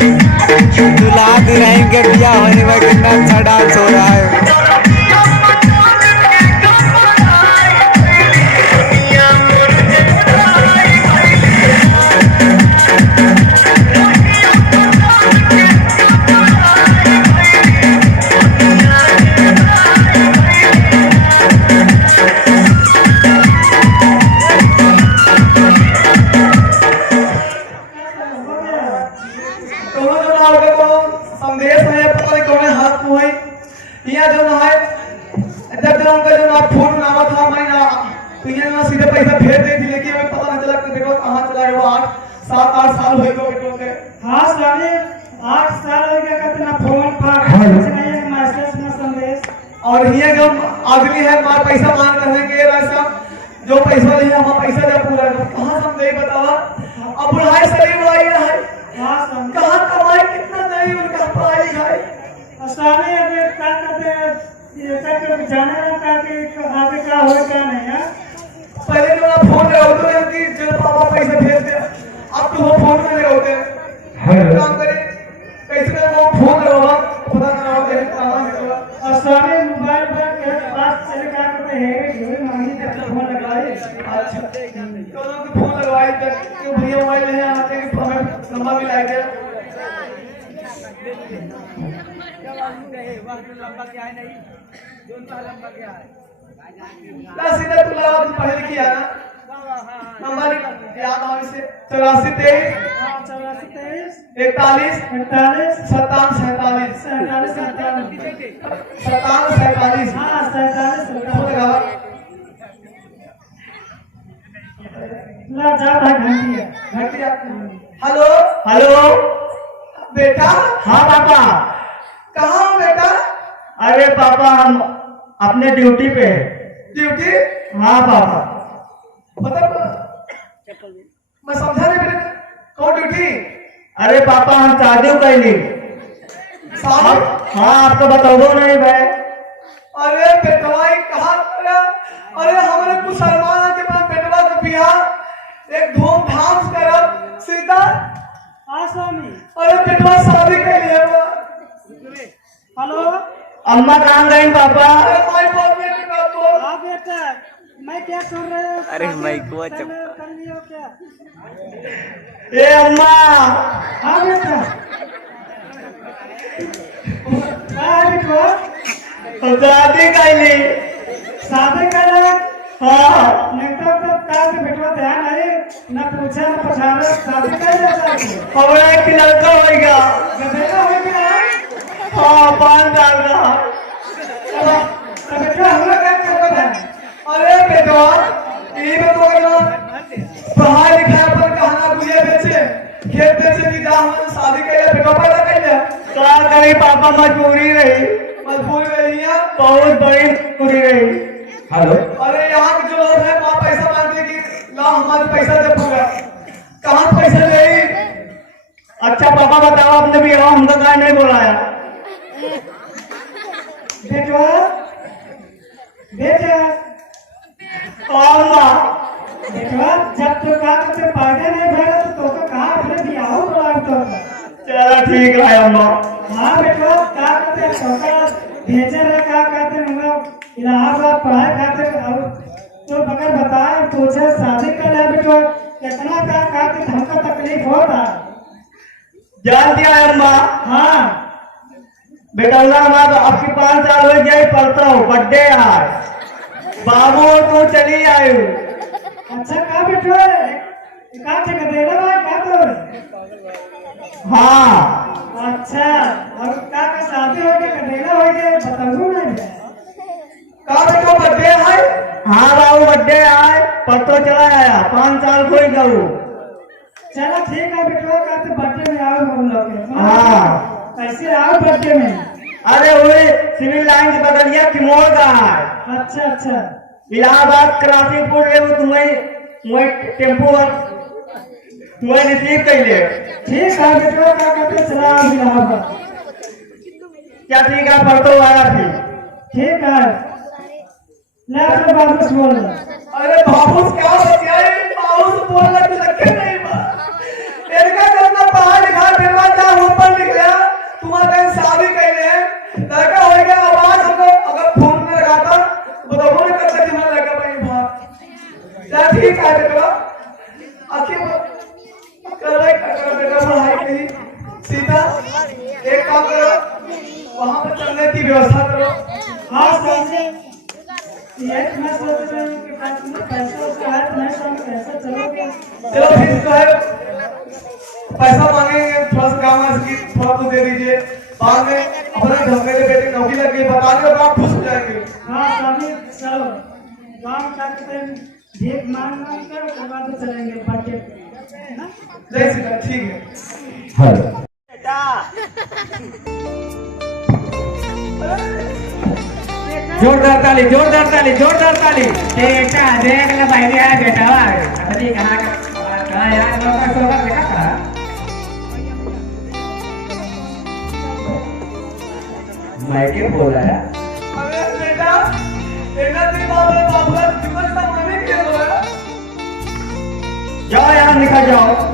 दूल्हा दुल्हन के बिया होने में कितना अच्छा डांस हो रहा है। संदेश है पता नहीं कौन हाथ मुंह है यहाँ जो ना है जब जो उनका जो ना फोन नामा था मैं ना तो ये ना सीधे पैसा भेज दे थी लेकिन हमें पता नहीं चला कि बेटा कहाँ चला है वो 8-7-8 साल हो गए बेटों के। हाँ स्वामी 8 साल हो गया कहते ना फोन पर कुछ नहीं है मैसेज ना संदेश। और ये जो आदमी है मार पैसा मांग रहे के ऐसा जो पैसा नहीं हम पैसा जब पूरा कहाँ हम दे बतावा अब बुढ़ाई सही बुढ़ाई है हाँ स्वामी कहाँ कमाई कितना नहीं उनका पढ़ाई लिखाई। स्वामी अभी क्या कहते हैं ये तक जाने का कि आगे क्या हो क्या नहीं है। पहले जो ना फोन रहे होते हैं कि जो पापा पैसे भेज दे अब तो वो फोन में लगे होते हैं काम करे कैसे ना वो फोन लगावा पता ना हो गया कहाँ है। और स्वामी मोबाइल पर के पास चले क्या करते हैं जो मांगी तक फोन लगाए। अच्छा दोनों के फोन लगवाई तक क्यों भैया मोबाइल नहीं आते कि हमें नंबर भी लाई दे। सीधा तू लगा तू पहले किया ना नंबर याद आओ इसे 84-23 41 47 47 47 हाँ 47 ला जा भाई घंटिया। Hello hello. बेटा हाँ पापा। कहाँ हो बेटा? अरे पापा हम अपने ड्यूटी पे है। ड्यूटी? हाँ पापा। मतलब मैं समझा नहीं बेटा कौन ड्यूटी? अरे पापा हम शादी कैली। साहब हाँ आपको बताओ नहीं भाई। अरे बेटवाई कहाँ करा? अरे हमारे कुछ अरमान है कि मैं बेटवा का बियाह एक धूमधाम से करब सीधा। हाँ स्वामी। अरे बेटवा शादी के लिए हेलो अम्मा कहाँ गई पापा? अरे माय बाप बेटे का तो हाँ बेटा मैं क्या सुन रहे हो? अरे माइक को चप्पा। कर लियो क्या? ए अम्मा। हाँ बेटा क्या है बेटवा? हम शादी कैली। शादी करा? हाँ नेटवर्क तो काल के बेटवा ध्यान है ना पूछा ना पछाना शादी कर जाता है। हमारा एक लड़का होगा। गधेड़ा हो गया हाँ 5 साल का। तो बेटा हम लोग क्या करते हैं? अरे बेटवा ये तो पढ़ाई लिखाई पर कहना गुड़िया बेचे खेत बेचे कि जा हम शादी के लिए बेटवा पैदा कर लिया। क्या करी पापा मजबूरी रही। मजबूरी रही है बहुत बड़ी मजबूरी रही। हेलो। अरे यहाँ के जो लोग हैं वहाँ पैसा मांगते कि ला हमारे पैसा दे पूरा कहाँ पैसा दे। अच्छा पापा बताओ आपने भी हमको कहा नहीं बुलाया? बेटवा बेटा अम्मा। बेटवा जब तो कहा तो पैदा नहीं भेजा तो तो कहाँ अपने बियाह बुला तो। चलो ठीक है अम्मा। हाँ बेटवा क्या कहते हैं सरकार भेजे रहे क्या कहते हैं हम लोग इलाहाबाद पढ़ाई खाते और तो बगैर बताए पूछे शादी कर लिया बेटवा कितना क्या कहते हमको तकलीफ होता। जान दिया है अम्मा। हाँ बेटा हमारा आपकी 5 साल हो जाए पढ़ता हूँ बर्थडे है बाबू तू चली आई। अच्छा क्या बेटवा कहाँ से गधेड़ा भाई क्या तो? हाँ अच्छा और क्या का शादी हो गया गधेड़ा हो गया बताऊँ नहीं कहाँ बेटवा बर्थडे है? हाँ बाबू बर्थडे है परसों चला आया 5 साल कोई गऊ। चलो ठीक है बेटवा कहते बर्थडे में आओ हम लोग। हाँ कैसे आओ बर्थडे में? अरे वही सिविल लाइन से बगलिया की मोड़ का है। अच्छा अच्छा इलाहाबाद क्रासिंगपुर ले तुम्हें टेम्पो तुम्हें रिसीव कर ले। ठीक है बेटवा क्या कहते चला इलाहाबाद। क्या ठीक है परसों आया थी। ठीक है ले अपने बाबू से बोल रहा। अरे बाबूस क्या बतियाए बाबूस बोल रहा कुछ रखे नहीं बा इनका करना पढ़ा लिखा फिरवा जा वो सीता एक काम करो, वहां पर चलने की व्यवस्था करो। हाँ समझे, ये मैं सोच रहा हूँ कि पास में पैसा उसका है, मैं शाम कैसे चलोगे? चलो फिर जो है पैसा मांगेंगे, थोड़ा सा काम है इसकी, थोड़ा तो दे दीजिए। बाद में अपने घर मेरे बेटे नौकरी लग गई, बता दो आप खुश हो जाएंगे। हाँ स्वामी चलो, काम करते हैं, भीख मांग मांग कर उसके बाद चलेंगे बाटे। जय श्री राम, ठीक है। बेटा जोरदार ताली, जोरदार ताली, जोरदार ताली। बेटा देख ले भाई है बेटा, अभी कहाँ यार लोग का सोकर देखा था। मैं क्या बोल रहा है? अरे बेटा, बेटा तेरे बाबू का जीवन संभालने के लिए बोला। जाओ यहाँ निकल जाओ।